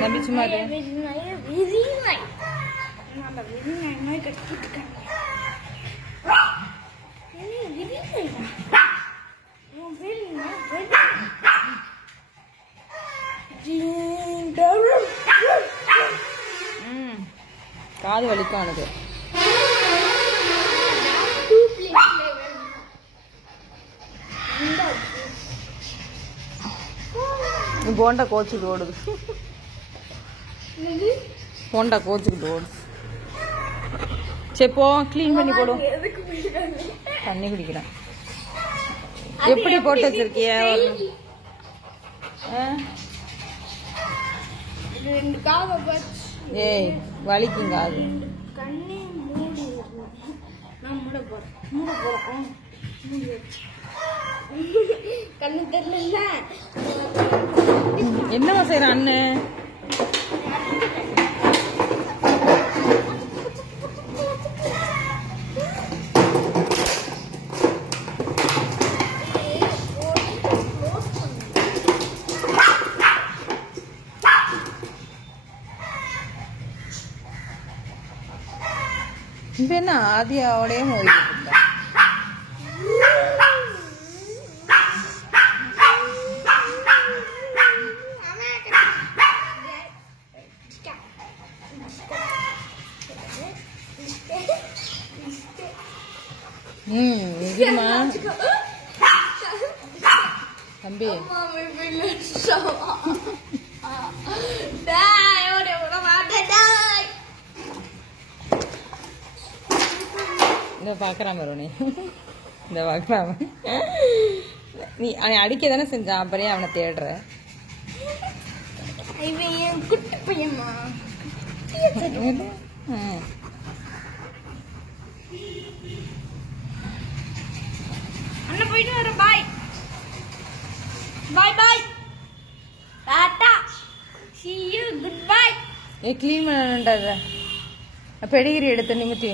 Nabi cuma ada. காது வலிக்கானது. போண்டா கோச்சுக்கிட்டு ஓடுது. போண்டா கோச்சுக்கிட்டு ஓடுது. சரி போ, கிளீன் பண்ணி போடும். தண்ணி குடிக்கிறேன். எப்படி போட்டு வச்சிருக்கிய? ஏய் வலிக்குங்க அது. கண்ணு தெரியல. என்னவா செய்யற அண்ணு? இப்ப என்ன ஆதியாவோடய மோதிட்டு இருந்தா? எதிர்மா தம்பி இந்த பாக்குறாம வருவனே, இந்த பாக்குறாம நீ அடிக்க தானே செஞ்சான், அப்புறம் அவனை தேடுற. குட்டி பையமா அண்ணா போயிட்டு வர. Bye bye bye tata see you goodbye. ஏ க்ளீன் பண்ணணும்டா. பெடிகிரி எடுத்து நிமித்தி